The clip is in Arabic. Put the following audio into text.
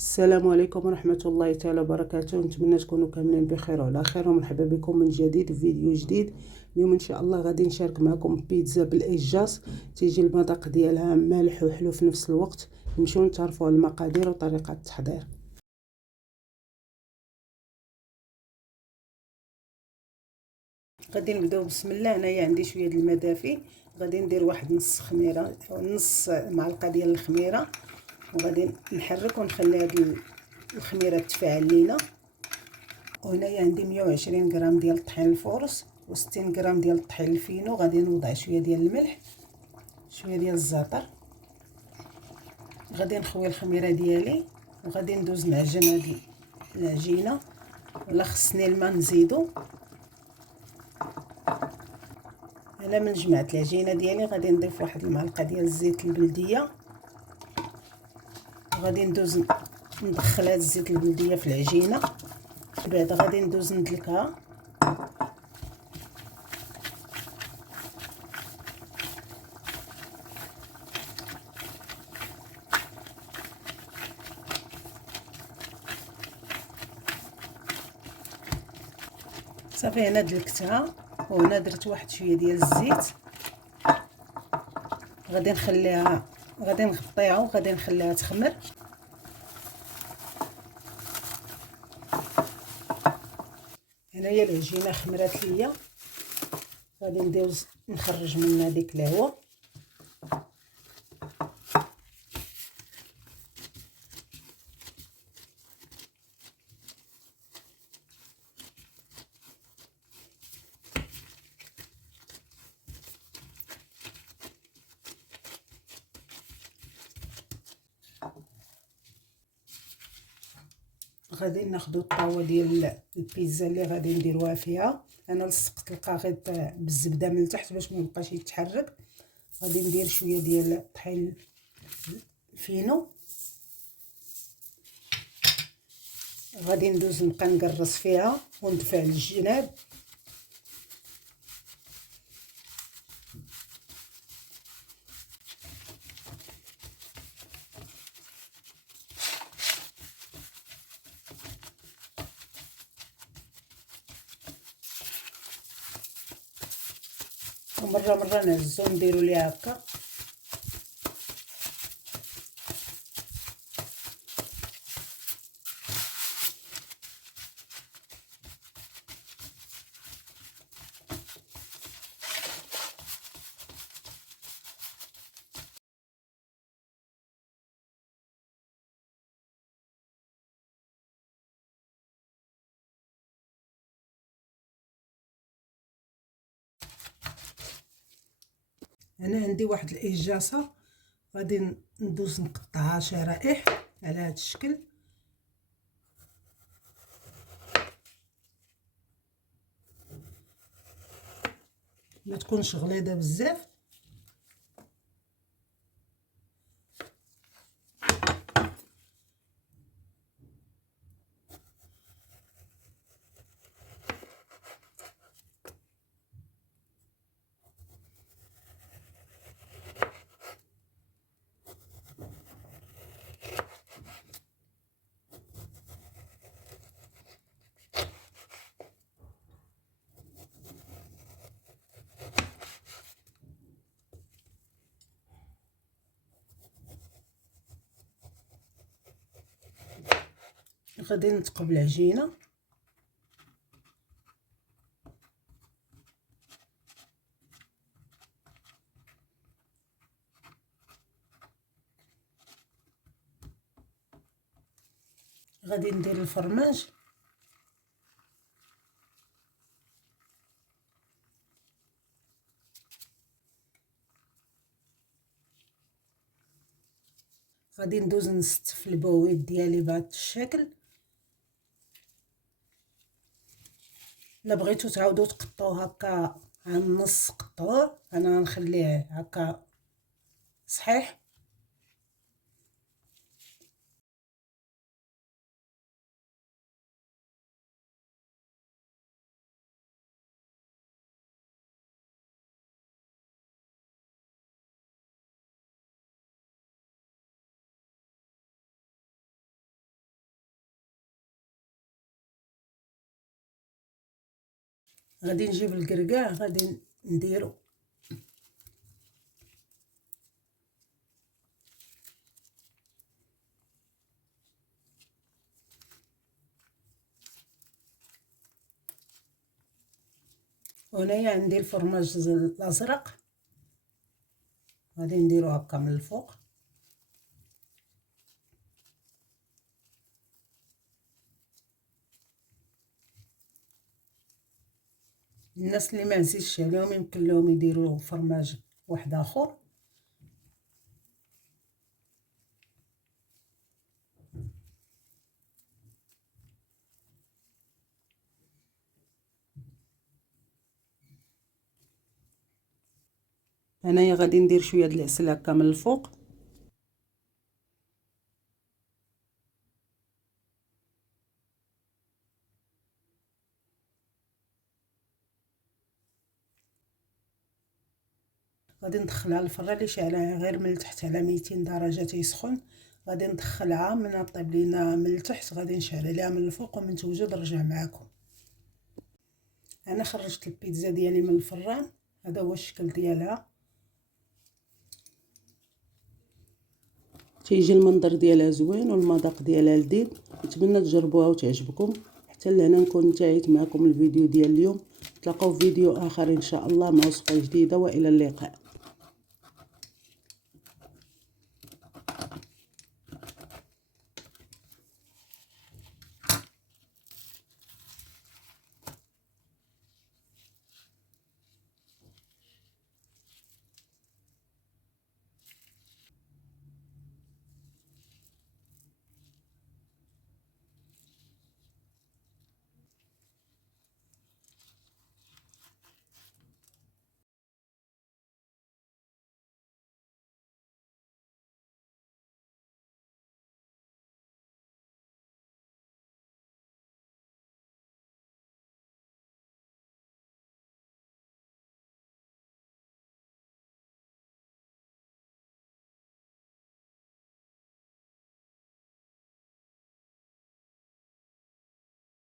السلام عليكم ورحمة الله تعالى وبركاته. نتمنى تكونوا كاملين بخير وعلى خير، ومرحبا بكم من جديد في فيديو جديد. اليوم ان شاء الله غادي نشارك معكم بيتزا بالايجاز. تيجي المذاق ديالها مالح وحلو في نفس الوقت. نمشيو نتعرفوا على المقادير وطريقة التحضير. غادي نبداو بسم الله. هنايا عندي شويه د الماء دافي، غادي ندير واحد نص خميره او نص معلقه ديال الخميره، وغادي نحرك ونخلي هاد الخميره تفاعل لينا. وهنايا عندي 120 غرام ديال الطحين الفورس و60 غرام ديال الطحين الفينو. غادي نوضع شويه ديال الملح، شويه ديال الزعتر. غادي نخوي الخميره ديالي وغادي ندوز نعجن هاد العجينه. ولا خصني الماء نزيدو. انا من جمعت العجينه ديالي غادي نضيف واحد المعلقه ديال الزيت البلديه، وغادي ندوز ندخل هاد الزيت البلديه في العجينه. بعد غادي ندوز ندلكها. صافي هنا دلكتها، وهنا درت واحد شويه ديال الزيت. غادي نخليها، غادي نغطيها وغادي نخليها تخمر. هنايا العجينه خمرات ليا، غادي ندوز نخرج منها ديك الهواء. غادي ناخذوا الطاوه ديال البيتزا اللي غادي نديروها فيها. انا لصقت القاغيط بالزبده من التحت باش ما يبقاش يتحرك. غادي ندير شويه ديال الطحين الفينو. غادي ندوز نبقى نقرص فيها وندفع للجناب. ومره مره نهزو نديرو ليها هكا. انا عندي واحد الاجاصه، غادي ندوز نقطعها شرائح على هذا الشكل. ما تكونش غليظه بزاف. غادي نتقب العجينه. غادي ندير الفرماج. غادي ندوز نستف البويض ديالي بهذا الشكل. الا بغيتو تعاودوا تقطعوه هكا على النص قطعوه، انا غنخليه هكا صحيح. غادي نجيب الكركاع غادي نديرو هنايا عندي الفرماج الازرق غادي نديرو هكا من الفوق. الناس اللي ما عزيزش عليهم يمكن لهم يديروا فرماج واحد اخر. انايا غادي ندير شويه د العسل هكا من الفوق. غادي ندخلها للفران اللي شاعلها غير من التحت على 200 درجه تيسخن. غادي ندخلها من طيب لينا من التحت غادي نشعل عليها من الفوق ومن توجد نرجع معكم. انا خرجت البيتزا ديالي من الفران، هذا هو الشكل ديالها. تيجي المنظر ديالها زوين والمذاق ديالها لذيذ. نتمنى تجربوها وتعجبكم. حتى لهنا نكون انتهيت معكم الفيديو ديال اليوم. نتلاقاو في فيديو اخر ان شاء الله مع وصفه جديده والى اللقاء.